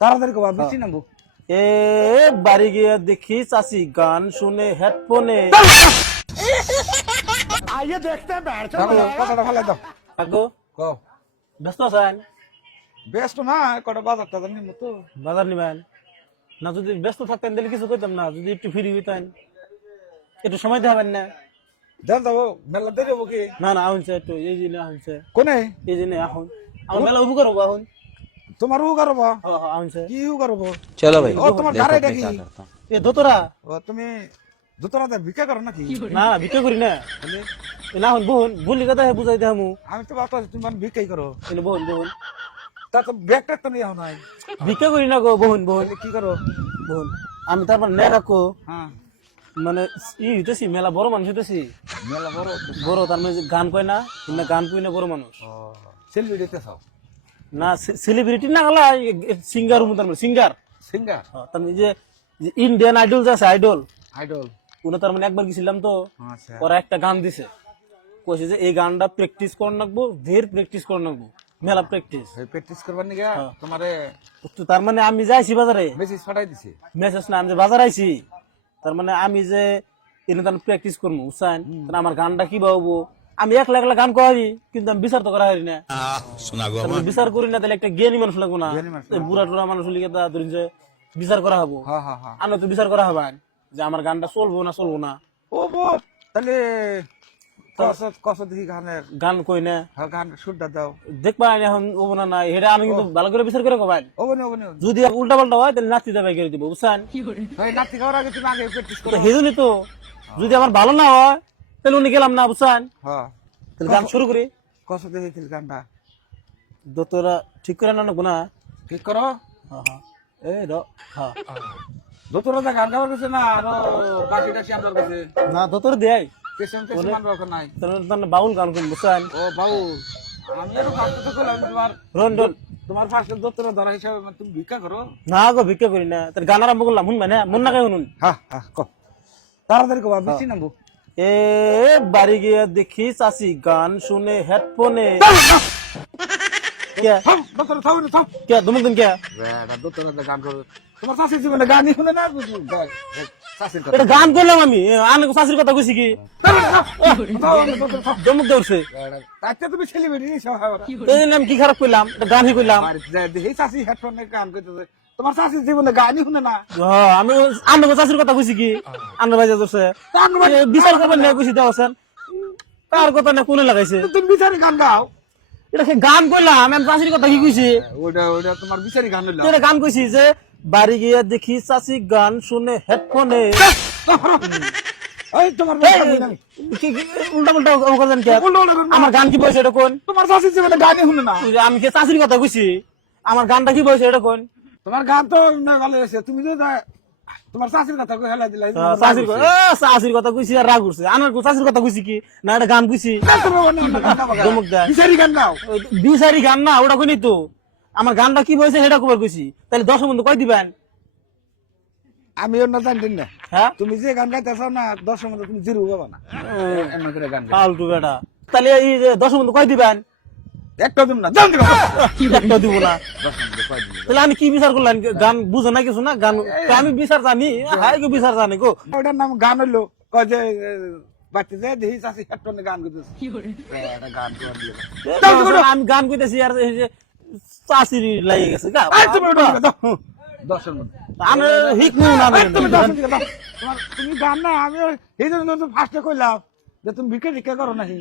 তাড়াতাড়ি কবা বেশি নামবো। এ বাড়ি গিয়ে দেখি চাচি গান শুনে হেডফোনে। তাড়াতাড়ি কথাটা ভালো দাও। কাকু কও। ব্যস্ত আছেন? ব্যস্ত না কটা বাজার টাজার নিমো তো। বাজার নিবেন? না যদি ব্যস্ত থাকতেন তাহলে কিছু কইতাম না যদি একটু ফ্রি হইতেন। একটু সময় দেখাবেন না? দেন যাব মেলা হব কি? না না আহুনছে একটু এই আহুনছে। কোনে? এই আহুন। আমার মেলা উপকার হব আহুন। তোমার উগার হব কি উগার হব চলো ভাই। ও তোমার গাড়ি এটা কি এ দোতরা ও তুমি দোতরা দা ভিক্ষা নাকি? না ভিক্ষা করি না। না হন বোন বলি কথা হে বুঝাই দেহামু আমি। তো বাবা তুমি মানে ভিক্ষাই করো। কিন্তু বোন বোন। তা তো ব্যাগ তো নিয়ে হও নাই। ভিক্ষা করি না গো বহন বোন। কি করো? বহন আমি তারপর নে মানে রাখো। হ্যাঁ। মানে ই হইতেছি মেলা বড় মানুষ হইতেছি। মেলা বড়? বড় তার মানে গান কয় না গান কই না বড় মানুষ। সেলফি দিতে চাও? না সেলিব্রিটি না গলা সিঙ্গার মতো সিঙ্গার সিঙ্গার তার মানে যে ইন্ডিয়ান আইডল আছে আইডল আইডল ওনা তার মানে একবার গেছিলাম তো আচ্ছা। ওরা একটা গান দিছে। কইছে যে এই গানটা প্র্যাকটিস করার লাগবো ধের প্র্যাকটিস করার লাগবো। মেলা প্র্যাকটিস প্র্যাকটিস করবার নিগে তোমারে তো তার মানে আমি যাইছি বাজারে। মেসেজ পাঠাই দিছে? মেসেজ না আমি যে বাজার আইছি। তার মানে আমি যে এনে তার প্র্যাকটিস করব বুঝছেন? আমার গানটা কি বাবু আমি একলা একলা গান করি কিন্তু আমি বিচার তো করা হারি না। বিচার করি না তাহলে একটা জ্ঞানী মানুষ লাগবো না। বুড়া টুড়া মানুষ লিখে তা ধরুন যে বিচার করা হব। হ্যাঁ হ্যাঁ হ্যাঁ আমি তো বিচার করা হবে যে আমার গানটা চলবো না চলবো না। ও তাহলে গান কই না? হ্যাঁ গান সুরটা দাও। দেখবা এখন ও না এটা আমি কিন্তু ভালো করে বিচার করে কবাই। ওবনে ওবনে যদি উল্টা পাল্টা হয় তাহলে নাচতে দেবে করে দিব বুঝছেন? নাতি খাওয়ার আগে তুমি আগে প্র্যাকটিস করো। হেজুনি তো যদি আমার ভালো না হয় তাহলে উনি গেলাম না বুঝছেন? হ্যাঁ। তাহলে গান শুরু করি। দেখি তিল গানটা? দোতরা ঠিক করে না না? ঠিক করো। হ্যাঁ হ্যাঁ। এই র হ্যাঁ। দোতরা গান গাওয়ার কাছে না আরও বাকি টাকি আমার কাছে। না দোতর দেয় পেছন পেছন মানবার নাই। তাহলে বাউল গান করুন বুঝছেন? ও বাবু আমি আরও গানটা তো করলাম তোমার রন রন তোমার ফার্স্ট দোতরা ধরা হিসাবে মানে তুমি ভিক্ষা করো। না গো ভিক্ষা করি না। তার গান আরম্ভ করলাম হ্যাঁ? মন না কাই শুনুন। হ্যাঁ হ্যাঁ তাড়াতাড়ি কবা বেশি নামবো। এ বাড়ি গিয়ে দেখি চাচি গান শুনে হেডফোনে। গান করলাম আমি। আনে চাচির কথা কইছি কি? দমুক দৌড়ছে। তুমি জন্য কি খারাপ করলাম? গানই করলাম। হেডফোনে গান করতেছে। তোমার শাশুড়ি জীবনে গানই শুনে না। আমি আন্নে চাচির কথা কইছি কি? আন্নে বাজে ধরছে। বিচার করবেন না কইছি দেওয়াছেন তার কথা না কোনে লাগাইছে? তুমি বিচারি গান গাও। এটা গান করলাম আমি চাচির কথা কি কইছি? ওটা ওটা তোমার বিচারি গান এটা গান কইছি যে বাড়ি গিয়ে দেখি চাচি গান শুনে হেডফোনে। আমার গান কি বলছে এটা কোন? তোমার শাশুড়ি জীবনে গানই শুনে না। আমি কে চাচির কথা কইছি? আমার গানটা কি বলছে এটা কোন? তোমার গান তো ভালো হয়েছে তুমি তো তোমার শাশুড়ির কথা কই হেলা দিলা চাচির কথা এ, কথা কইছি আর রাগ উঠছে। আমার চাচির কথা কইছি কি? না এটা গান কইছি। ধমক দেয়। বিচারি গান গাও বিচারি গান না ওটা কইনি তো। আমার গানটা কি বলছে সেটা কইছি। তাহলে দশ বন্ধু কই দিবেন? আমি অন্য জানি না। হ্যাঁ? তুমি যে গান গাইতেছ না দশ মধ্যে তুমি জিরো পাবা না। এমন করে গান ফালতু বেটা। তাহলে এই যে দশ বন্ধু কই দিবেন? একটা দিব না জান দিবা। একটা দিব না। তাহলে আমি কি বিচার করলাম? গান বুঝো না কিছু না? গান আমি বিচার জানি। হাই গো বিচার জানি গো। ওটার নাম গান কয় যে আমি গান কইতেছি আর যে চাষির লাগে গেছে। দশের মধ্যে। আমি হিক নু না তুমি গান না আমি এই জন্য তো ফার্স্টে কইলাম যে তুমি ভিক্ষা ভিক্ষা করো নাহি